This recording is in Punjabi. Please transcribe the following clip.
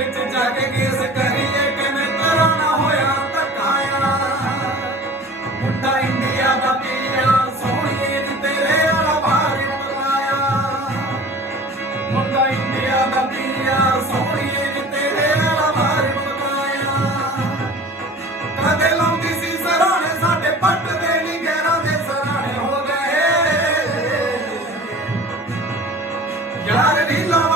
ਵਿੱਚ ਜੱਗ ਕੇਸ ਕਰੀਏ, ਕਿਵੇਂ ਕਰੋਨਾ ਹੋਇਆ ਧਕਾਇਆ ਮੁੰਡਾ ਇੰਡੀਆ ਦਾ ਪੀਆ ਸੋਹਣੀਏ ਦੀ ਤੇਰੇ ਵਾਲਾ ਭਾਰ ਪਕਾਇਆ ਮੁੰਡਾ ਇੰਡੀਆ ਦਾ ਪੀਆ ਸੋਹਣੀਏ ਦੀ ਤੇਰੇ ਵਾਲਾ ਭਾਰ ਪਕਾਇਆ ਕਦੇ ਲਾਉਂਦੀ ਸੀ ਸਰਾਣੇ, ਸਾਡੇ ਪੱਟ ਦੇ ਨਹੀਂ ਗਹਿਰਾਂ ਦੇ ਸਰਾਣੇ ਹੋ ਗਏ। ਯਾਰ ਢੀਲਾ